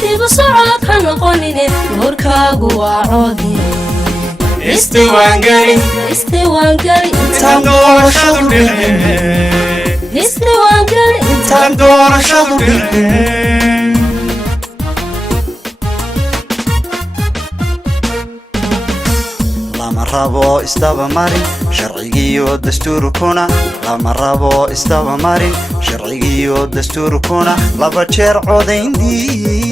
dibu socod ha noqonine nuurkaagu waa coodi istiwaangeli intaan doorashadu dhicin intaan doorashadu dhicin lama rabo istaba marin sharcigiyo dastuurkuna lama rabo istaba marin sharcigiyo dastuurkuna laba jeer codayntii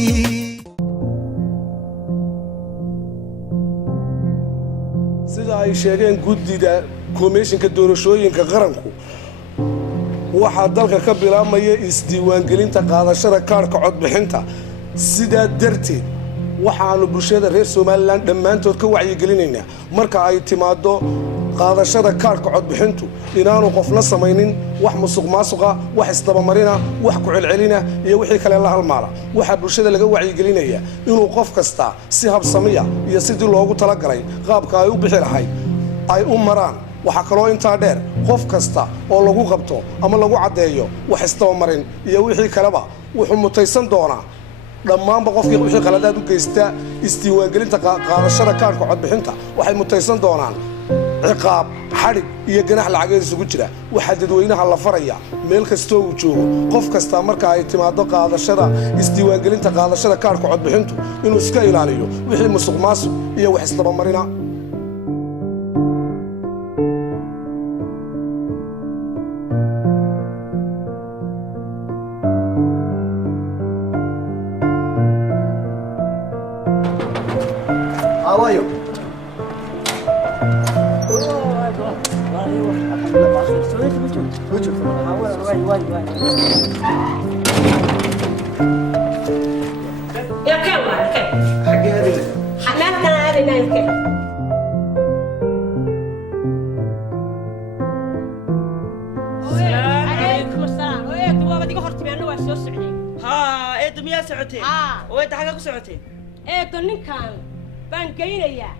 sida ay sheegeen guddida komishinka doorashooyinka qaranku waxaa dalka ka bilaabmaya isdiiwaangelinta qaadashada kaarka codbixinta sidaa darteed waxaanu bulshada reer Soomaaliland dhammaantood ka wacyigelinaynaa marka ay timaado qaadashada kaarka codbixintu inaanu qofna samaynin wax musuqmaasuqa wax isdabamarina wax ku celcelina iyo wixii kale la halmaala waxa bulshada laga wacyigelinayaa inuu qof kasta si habsamiya iyo sidii loogu talagalay qaabka ay u bixi lahayd ay u maraan waxa kaloo intaa dheer qof kasta oo lagu qabto ama lagu cadeeyo wax isdabamarin iyo wixii kaleba wuxuu mutaysan doonaa dhammaanba qofkii wixii qaladaad u geysta isdiiwaangelinta qaadashada kaarka codbixinta waxay mutaysan doonaan ciqaab xadhig iyo ganax lacageed isugu jira waxaa dadweynaha la faraya meel kastoo uu joogo qof kasta marka ay timaado qaadashada isdiiwaangelinta qaadashada kaarka codbixintu inuu iska ilaaliyo wixii musuqmaasuq iyo wax isdabamarina ninkan baan geynayaa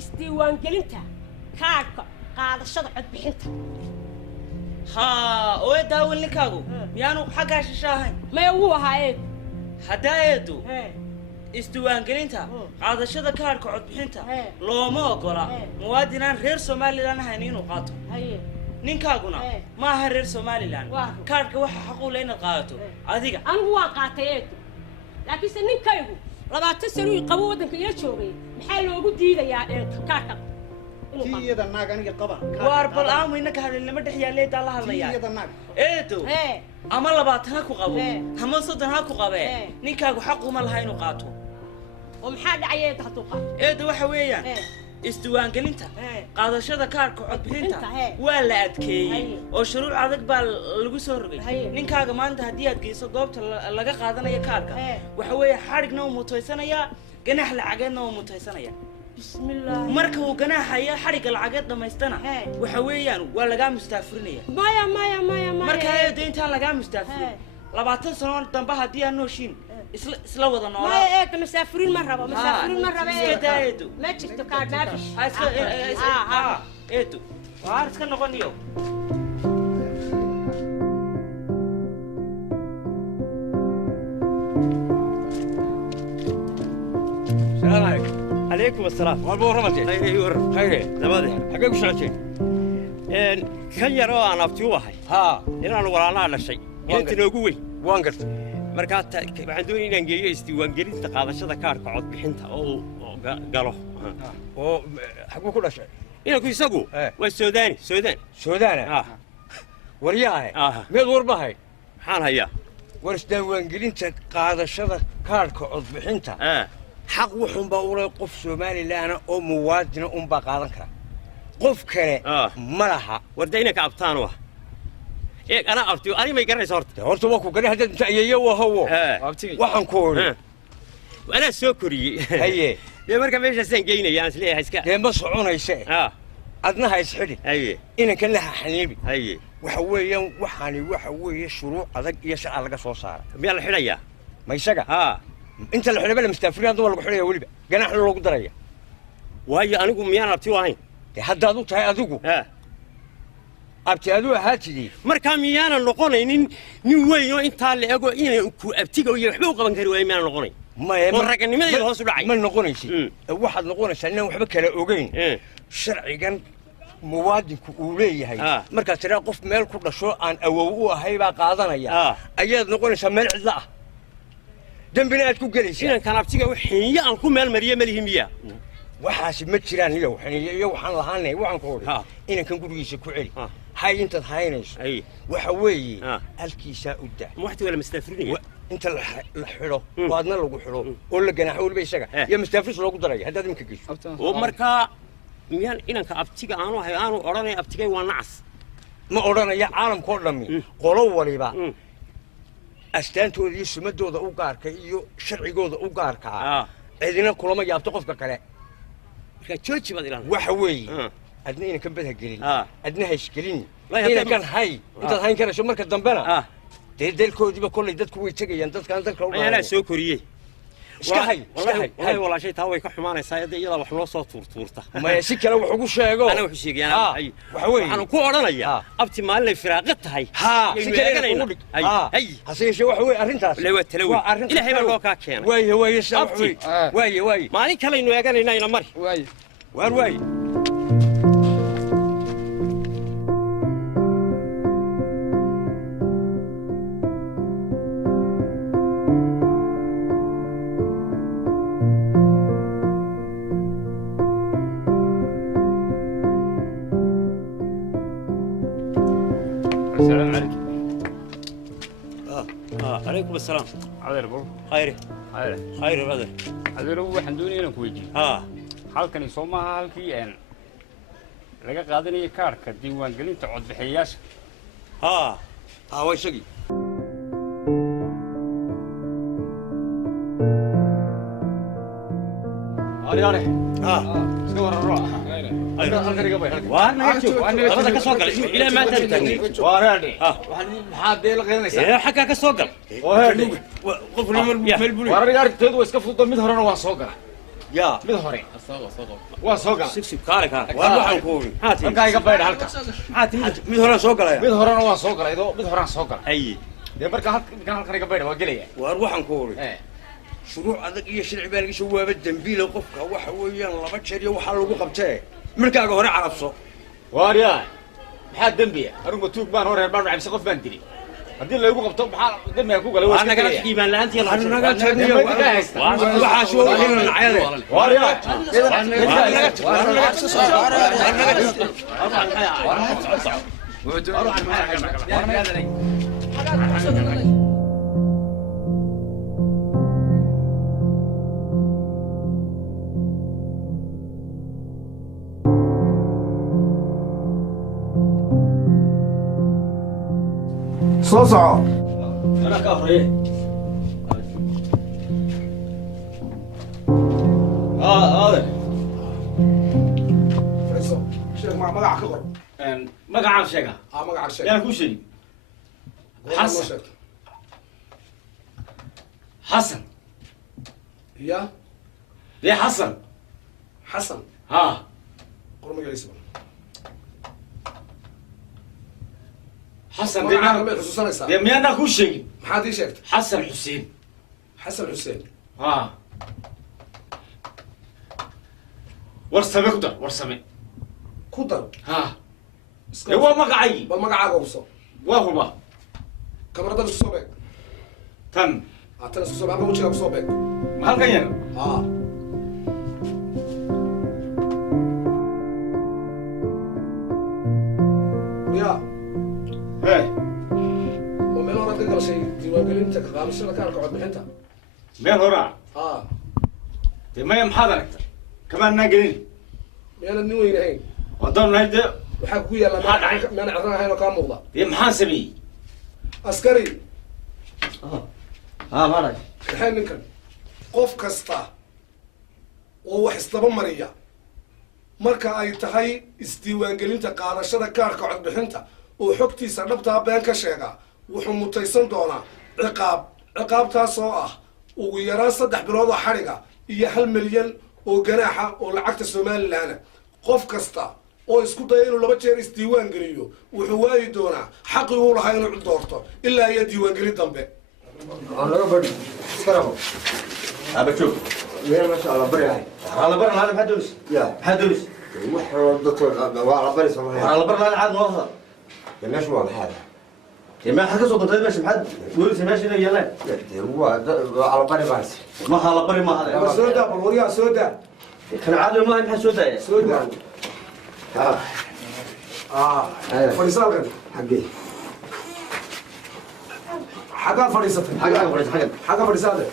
isdiiwaangelinta kaarka qaadashada codbixinta oo daawil ninkaagu miyaanu xagga shishahay ma uu ahaa hadaayadu isdiiwaangelinta qaadashada kaarka codbixinta looma ogola muwaadinaan reer Soomaaliland ahayn inuu qaato ninkaaguna ma aha reer Soomaaliland kaarka waxa xaq u leeyahay qaadato adiga anigu waan qaatay laakiin ninkaygu 20 sano qabo wadanka iyo joogay maxaa loogu diidayaa kaarka tiyada naag aniga qaban war bal aamayna ka hadalnimo dhexyaaleed la hadlayaa tiyada naag ama 20 ku qabo ama 30 ku qabe ninkaagu xaq uma laha inuu qaato oo maxaa dhacay haduu qaato waxa weeyaan isdiiwaangelinta qaadashada kaarka codbixinta waa la adkeeyay oo shuruuc adag baa lagu soo rogay ninkaaga maanta hadii aad geyso goobta laga qaadanayo kaarka waxa weeye xarigna uu mutaysanaya ganax lacageedna uu mutaysanaya bismillaah marka uu ganaxaya xariga lacageed dhameystana waxa weeyaan waa laga mustaafirinaya maya marka ay deynta laga mustaafirin 20 sano dambe hadii aan nooshin isla wada noolaa ma مسافرين مرة ما جبت كارد نافش ايتو وعارف كان نغنيو السلام عليكم. عليكم السلام. والله رمتي. خير. نبادي. حقك شعتين. كان يرى أنا أفتوها. إن أنا ورانا على شيء. أنت نقول. وانقرت. markaad waxaan doonayaa inaan geeyo isdiiwaangelinta qaadashada kaarka codbixinta oo galo oo xaqu ku dhashay inuu isagu waa Suudaan waryaha mid warbahay maxaan hayaa war isdiiwaangelinta qaadashada kaarka codbixinta xaq wuxuu baa u leeyahay qof Soomaaliland oo muwaadin u baa qaadan kara qof kale ma laha wardayna ka abtaan wax أنا أبتي أنا ما يقرأ صورت. هرت وقو قال هذا أنت أيه وهو. وحن كوري. وأنا سكري. هيه. يا مركب إيش السين جينا يا نسلي هسكا. يا مصعون يسأل. أدنى هيسحلي. هيه. إن كان لها حنيبي. هيه. وحوي وحوي شروع هذا يسأل على قصة صار. بيا الحرية. ما يسقى. أنت الحرية بلا مستفرين هذول الحرية ولي بقى. جناح له قدرية. وهي أنا قوم يانا أبتي وهين. هذا ذوق هاي أذوقه. أبتي أذوق هاتي. مركب يانا نقولين nin weeyo inta la eego inay ku abtiga iyo waxba u qaban kari way maan noqonay ورقنimada hoos u dhacay ma noqonaysid waxaad noqonaysaa inaan waxba kala ogeyn sharcigan muwaadinku uu leeyahay markaad tiraa qof meel ku dhasho aan awow u ahay baa qaadanaya ayaad noqonaysaa meel cidla ah dembina aad ku gelaysaa inankan abtiga xiinya aan ku meel mariye malihi miya waxaasi ma jiraan iyo waxaan lahaanay waxaan ku odhi inankan gurigiisa ku celi hay intaad haynayso waxa weeye halkiisaa u daa waxti wala mastafrinaya inta la xidho waadna lagu xidho oo la ganaaxo weliba isaga iyo mastaafris loogu daraya haddaad iminka geyso oo markaa miyaan inanka abtiga aanu ahay aanu odhanay abtigay waa nacas ma odhanaya caalamkao dhammi qolo waliba astaantooda iyo sumadooda u gaarka iyo sharcigooda u gaarkaa cidina kulama yaabto qofka kale markaa jooji baad ilaan waxa weeye adna inankan bad ha gelin adna ha isgelin inankan hay intaad hayn karayso marka dambena dee dalkoodiiba kollay dadku way tegayaan dadkaan dalka u dhaanaa soo koriyey iska hay wallahi walaashay taa way ka xumaanaysaa hadda iyada wax loo soo tuurtuurta maya si kale wax ugu sheego ana wuxuu sheegayaan waxa weeye waxaan ku odhanayaa abti maalin firaaqa tahay si kale hase yeeshee waxa weeye arrintaas waa talawi ilaahay baa loo kaa keenay waaye sabti waaye maalin kale aynu eeganaynaa ina mari waaye السلام عليكم. عليكم السلام. عذر بو. خير. خير بدر. عذر بو waxaan doonayay inaan ku weydiiyo. halkan Soomaha halkii aan laga qaadanayay kaarka diiwaan gelinta codbixiyaasha. way shaqi. Ariare. iska wararo. وانا هذا كسوق الى ما تنتهي وارادي waxaad deel qeynaysaa ee xaga ka soo gal qof meel bulu warariga aragteedu waa iska fuudo mid horena waa soo gal ya mid hore waa soo gal sibsib kaale ka waa waxaan ku orin halka iga baydh halka mid hore soo galay mid horena waa soo galay mid horena soo gal ay de marka halka iga baydh waa galaya war waxaan ku orin shuruuc adag iyo sharci baa laga soo waaba dambiil qofka waxa weeyaan laba jeer iyo waxa lagu qabtay markaaga hore carabso waaryaa maxaa dambiya anigu tuug baan hore baan cabsi qof baan dili haddii lagu qabto maxaa dambiga ku galay waa naga qiimaan laantii la naga taniyo waxa soo wixii nacayade waaryaa soo soco أنا كهري هذا fadhiiso sheeg magaca ka qor magaca sheega magaca sheeg yaa ku sheeg xasan حسن ya يا حسن xasan ها qor magaciisa حسن magaca ma xusuusanaysaa يا ميانا كل شيء maxaad ii sheegtay حسن حسين xasan xuseen ها ورسمي كدر ورسمي ku dar ها هو مقعي bal magacaaga hubso وهو kamarada isku soo beeg تم tan isku soo beeg ama wejiga ku soo beeg ما هالقينا ya ايه oo meel hore ka galashay diiwaangelinta ka qaadashada kaarka codbixinta مين هراء ما يمحضر أكتر كمان ناقلين miyaanan nin weyn ahayn وضمن هيدا waxaa ku yaalla miyaan cadran ahayn oo kaa muuqda يمحاسبي askari مرة maxay ninkan qof kasta oo wax isdaba mariya marka ay tahay isdiiwaangelinta qaadashada kaarka codbixinta oo xogtiisa dhabtaa been ka sheega wuxuu mutaysan doonaa ciqaabtaas oo ah ugu yaraan 3 bilood oo xadhiga iyo 1 milyan oo ganaaxa oo lacagta Soomaaliland qof kasta oo isku daya inuu 2 jeer isdiiwaan geliyo wuxuu waayi doonaa xaqi uu lahaa inuu doorto ilaa ay diiwaan gelin dambe laga badhi iska rabo أبى شوف ما شاء الله بري على برا هذا محدوس يا محدوس وحنا الدكتور على بري صباح على برا هذا عاد واصل ماشي والله هذا ما حكى صوت طيب ماشي محد قول ماشي يلا هو على بري بس ما على برا ما هذا سودا بالوريا سودا كان عاد ما نحس سودا سودا فريسان حقي حاجة فريسة حاجة فريسة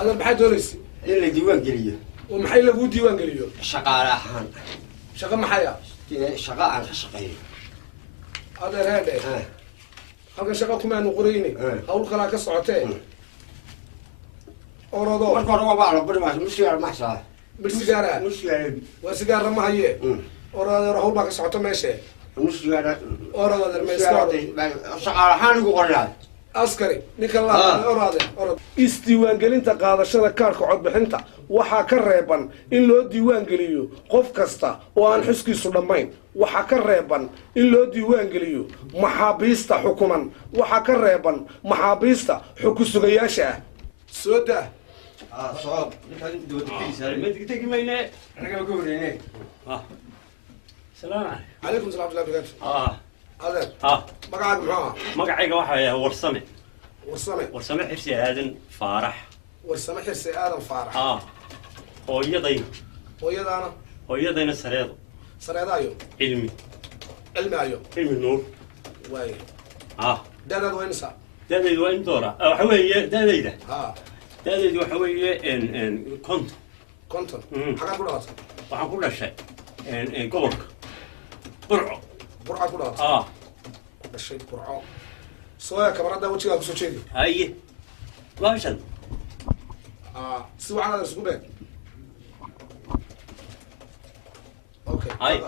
هذا محل دونيس اللي ديوان قليه ومحل لقو ديوان قليو شقالة أحان شقة محيا شقاء عن شقيه هذا هذا halkan shaqo kuma aanu qorayni hawl kala ka socotee orado marka hore waa la bari maayo mushkiil ma xsaa bilsigaara waa sigaara ma haye orado hawl baa ka socoto meesha mushkiil orado meesha shaqaale ahaan ugu qoraa askari ninka la orado isdiiwaan gelinta qaadashada kaarka codbixinta waxaa ka reeban in loo diiwaan geliyo qof kasta oo aan xuskiisu dhammayn waxaa ka reeban in loo diiwaan geliyo maxaabiista xukuman waxaa ka reeban maxaabiista xukusugayaasha ah soo daa صعب السلام عليكم السلام ورحمة الله وبركاته هذا مقعد معاه مقعد واحد ورسمه ورسمه حرسي آدم فارح ورسمه حرسي آدم فارح هويدي أنا هويدينا سريض أيو علمي أيو علمي النور واي دادا وين سا دادا وين دورة حوية دادا دادا وحوية إن كنت حاجة كلها waxaan ku dhashay gobolka burco ku dhaatay dhashay burco sooya kamarada wajiga ku soo jeedi haye waashan si waxaan isku beeg okay haye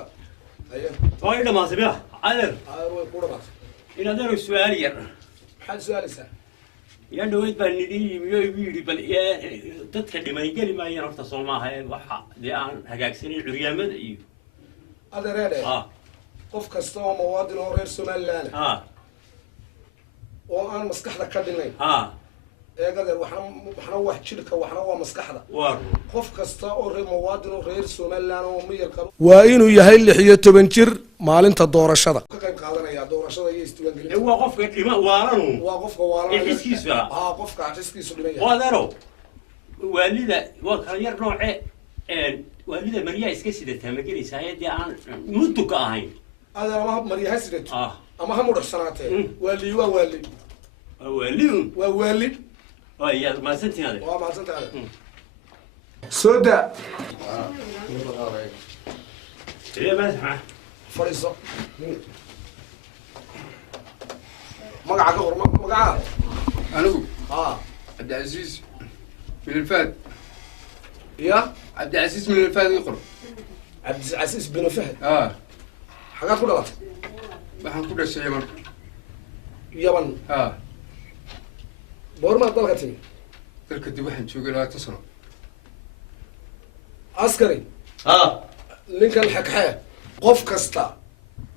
way dhamaatay biya adeer way ku dhamaatay inaad adeer su'aal yar maxaad su'aalaysaa yaa dhaweyd baan nidhi yidhi bal dadka dhimay geli maayeen horta soo maaha waxa dee aan hagaagsanin curyaamada iyo adeereede qof kasta oo muwaadin oo reer somaliland oo aan maskaxda ka dhinayn eegadeer waxna wax jidhka waxna waa maskaxda qof kasta oo reer muwaadin oo reer somaliland oo miyir qabo waa inuu yahay 16 jir maalinta doorashada ka qayb qaadanaya doorashada iyo isdiiwaangelinta waa qofka dhima waalan waa qofka waalan xiskiisu qofka xiskiisu dhimaya waadaro waalida waa kala yar nooce waalida mariyaa iska sidataa ma gelaysaa dee aan muddo ka ahayn adeer ama mariyaa sidato ama ha mudhaxsanaatee waali waa waali يا ما سنتي هذا ما سنتي هذا سودا يا مسمع فريسو مقعد قبر مقعد أنا عبد العزيز من الفهد يا عبد العزيز من الفهد يقرأ عبد العزيز بن فهد حاجات كلها بحن كل شيء يمن يمن بورما طلقتني تلك دي واحد شو قال اتصل عسكري ninkan xagxee qof kasta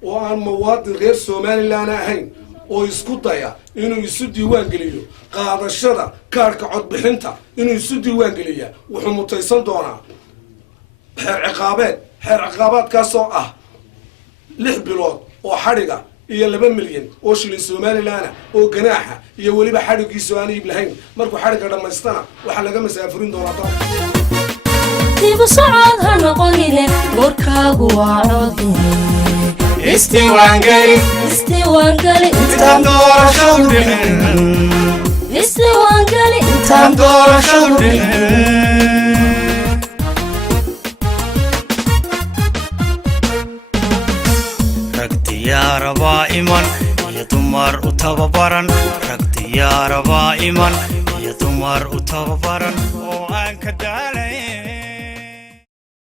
oo aan muwaadin reer somaliland ahayn oo isku daya inuu isu diiwaan geliyo qaadashada kaarka codbixinta inuu isu diiwaan geliya wuxuu mutaysan doonaa xeer ciqaabeedkaasoo ah 6 bilood oo xadhiga iyo 2 milyan oo shilin somaliland oo ganaaxa iyo weliba xadhigiisu aan iib lahayn markuu xadhiga dhammaystana waxaa laga masaafurin doonaa dibu socod ha noqonine warkaagu waa cod istiwaangeli intaan doorashadu dhicin intaan doorashadu dhicin rag diyaarabaa iman iyo dumar u tababaran rag diyaarabaa iman iyo dumar u tababaran oo aan ka daalayn